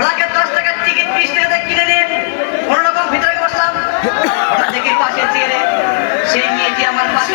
ব্ল্যাকের দশ টাকার টিকিট বিশ টাকাতে কিনে নিন অন্যরকম ভিতরে বসলাম। ওটা পাশে চেয়ে সেই মেয়েটি আমার পাশে